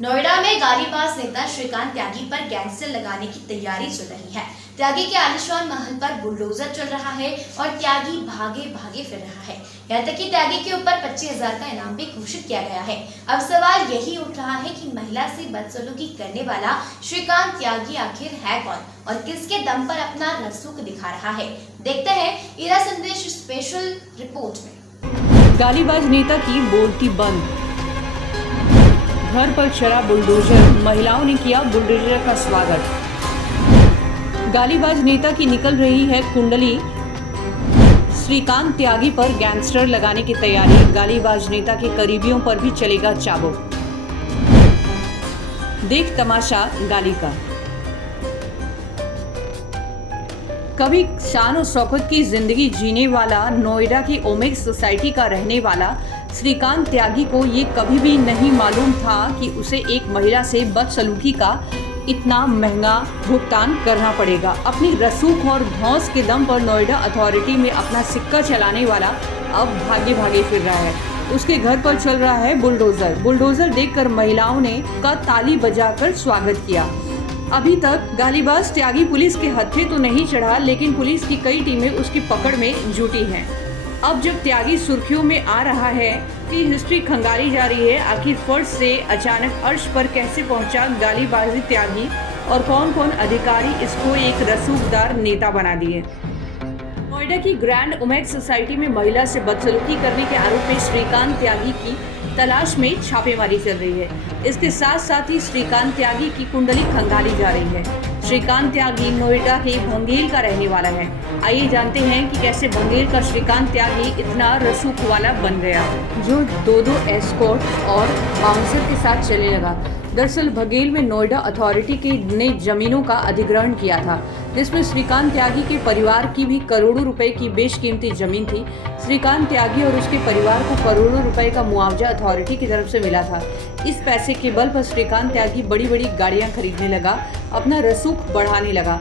नोएडा में गालीबाज नेता श्रीकांत त्यागी पर गैंगस्टर लगाने की तैयारी चल रही है। त्यागी के आलिशान महल पर बुलडोजर चल रहा है और त्यागी भागे भागे फिर रहा है। यहाँ तक कि त्यागी के ऊपर 25,000 का इनाम भी घोषित किया गया है। अब सवाल यही उठ रहा है कि महिला से बदसलूकी करने वाला श्रीकांत त्यागी आखिर है कौन और किसके दम पर अपना रसूख दिखा रहा है। देखते हैं इरा संदेश स्पेशल रिपोर्ट में। गालीबाज नेता की बोलती बंद, घर पर चला बुलडोजर, महिलाओं ने किया बुलडोजर का स्वागत। गालीबाज नेता की निकल रही है कुंडली, श्रीकांत त्यागी पर गैंगस्टर लगाने की तैयारी। गालीबाज नेता के करीबियों पर भी चलेगा चाबुक। देख तमाशा गाली का। कभी शान और शौकत की जिंदगी जीने वाला नोएडा की ओमेक्स सोसाइटी का रहने वाला श्रीकांत त्यागी को ये कभी भी नहीं मालूम था कि उसे एक महिला से बदसलूकी का इतना महंगा भुगतान करना पड़ेगा। अपनी रसूख और धौंस के दम पर नोएडा अथॉरिटी में अपना सिक्का चलाने वाला अब भागे भागे फिर रहा है। उसके घर पर चल रहा है बुलडोजर। बुलडोजर देखकर महिलाओं ने का ताली बजाकर स्वागत किया। अभी तक गालीबाज त्यागी पुलिस के हत्थे तो नहीं चढ़ा, लेकिन पुलिस की कई टीमें उसकी पकड़ में जुटी हैं। अब जब त्यागी सुर्खियों में आ रहा है कि हिस्ट्री खंगाली जा रही है। आखिर फर्श से अचानक अर्श पर कैसे पहुंचा गालीबाजी त्यागी और कौन कौन अधिकारी इसको एक रसूखदार नेता बना दिए। नोएडा की ग्रैंड ओमेक्स सोसाइटी में महिला से बदसलूकी करने के आरोप में श्रीकांत त्यागी की तलाश में छापेमारी चल रही है। इसके साथ साथ ही श्रीकांत त्यागी की कुंडली खंगाली जा रही है। श्रीकांत त्यागी नोएडा के भंगेल का रहने वाला है। आइए जानते हैं कि कैसे भंगेल का श्रीकांत त्यागी इतना रसूख वाला बन गया, जो दो एस्कॉर्ट और बाउंसर के साथ चलने लगा। दरअसल भंगेल में नोएडा अथॉरिटी ने जमीनों का अधिग्रहण किया था, जिसमें श्रीकांत त्यागी के परिवार की भी करोड़ों रुपए की बेशकीमती जमीन थी। श्रीकांत त्यागी और उसके परिवार को करोड़ों रुपए का मुआवजा अथॉरिटी की तरफ से मिला था। इस पैसे के बल पर श्रीकांत त्यागी बड़ी बड़ी गाड़ियां खरीदने लगा, अपना रसूख बढ़ाने लगा।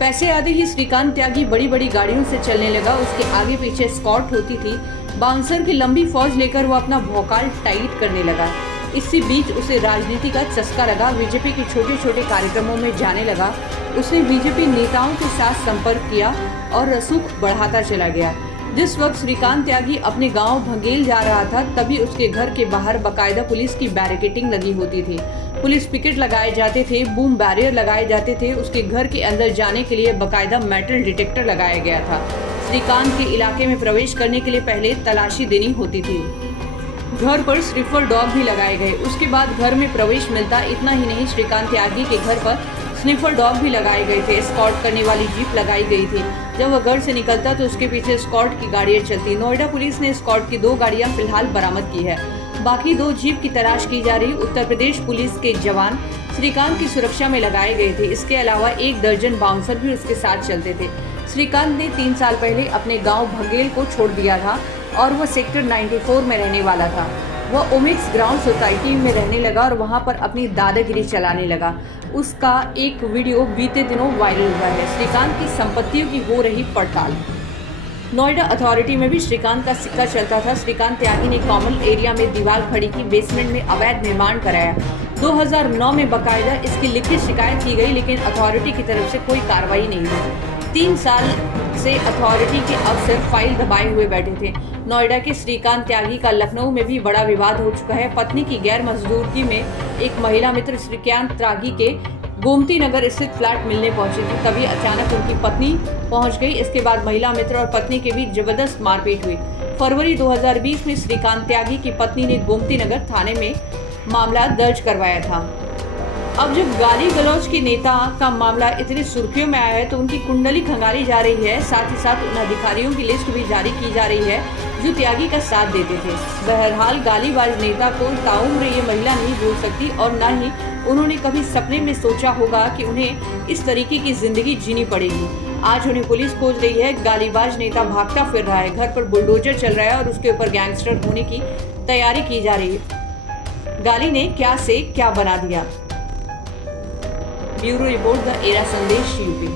पैसे आते ही श्रीकांत त्यागी बड़ी बड़ी गाड़ियों से चलने लगा। उसके आगे पीछे स्कॉट होती थी। बाउंसर की लंबी फौज लेकर वो अपना भौकाल टाइट करने लगा। इसी बीच उसे राजनीति का चस्का लगा। बीजेपी के छोटे छोटे कार्यक्रमों में जाने लगा। उसने बीजेपी नेताओं के साथ संपर्क किया और रसूख बढ़ाता चला गया। जिस वक्त श्रीकांत त्यागी अपने गांव भंगेल जा रहा था, तभी उसके घर के बाहर बाकायदा पुलिस की बैरिकेडिंग लगी होती थी। पुलिस पिकेट लगाए जाते थे, बूम बैरियर लगाए जाते थे। उसके घर के अंदर जाने के लिए बाकायदा मेटल डिटेक्टर लगाया गया था। श्रीकांत के इलाके में प्रवेश करने के लिए पहले तलाशी देनी होती थी। घर पर स्निफर डॉग भी लगाए गए। उसके बाद घर में प्रवेश मिलता। इतना ही नहीं, श्रीकांत त्यागी के घर पर स्निफर डॉग भी लगाए गए थे। स्कॉट करने वाली जीप लगाई गई थी। जब वह घर से निकलता तो उसके पीछे स्कॉट की गाड़ियां चलती। नोएडा पुलिस ने स्कॉट की 2 गाड़ियां फिलहाल बरामद की है। बाकी 2 जीप की तलाश की जा रही। उत्तर प्रदेश पुलिस के जवान श्रीकांत की सुरक्षा में लगाए गए थे। इसके अलावा 1 दर्जन बाउंसर भी उसके साथ चलते थे। श्रीकांत ने 3 साल पहले अपने गाँव भंगेल को छोड़ दिया था और वह सेक्टर 94 में रहने वाला था। वह ओमेक्स ग्राउंड सोसाइटी में रहने लगा और वहां पर अपनी दादागिरी चलाने लगा। उसका एक वीडियो बीते दिनों वायरल हुआ है। श्रीकांत की संपत्तियों की हो रही पड़ताल। नोएडा अथॉरिटी में भी श्रीकांत का सिक्का चलता था। श्रीकांत त्यागी ने कॉमन एरिया में दीवार खड़ी की, बेसमेंट में अवैध निर्माण कराया। 2009 में बाकायदा इसकी लिखित शिकायत की गई, लेकिन अथॉरिटी की तरफ से कोई कार्रवाई नहीं हुई। 3 साल से अथॉरिटी के अफसर फाइल दबाए हुए बैठे थे। नोएडा के श्रीकांत त्यागी का लखनऊ में भी बड़ा विवाद हो चुका है। पत्नी की गैर मजदूरी में एक महिला मित्र श्रीकांत त्यागी के गोमती नगर स्थित फ्लैट मिलने पहुंची थी। तभी अचानक उनकी पत्नी पहुंच गई। इसके बाद महिला मित्र और पत्नी के बीच जबरदस्त मारपीट हुई। फरवरी 2020 में श्रीकांत त्यागी की पत्नी ने गोमती नगर थाने में मामला दर्ज करवाया था। अब जब गाली गलौज के नेता का मामला इतनी सुर्खियों में आया है, तो उनकी कुंडली खंगाली जा रही है। साथ ही साथ उन अधिकारियों की लिस्ट भी जारी की जा रही है जो त्यागी का साथ देते थे। बहरहाल गालीबाज नेता को ताउम्र ये महिला नहीं भूल सकती और न ही उन्होंने कभी सपने में सोचा होगा कि उन्हें इस तरीके की जिंदगी जीनी पड़ेगी। आज उन्हें पुलिस खोज रही है। गालीबाज नेता भागता फिर रहा है। घर पर बुलडोजर चल रहा है और उसके ऊपर गैंगस्टर होने की तैयारी की जा रही है। गाली ने क्या से क्या बना दिया। ब्यूरो रिपोर्ट, द एरा संदेश, यूपी।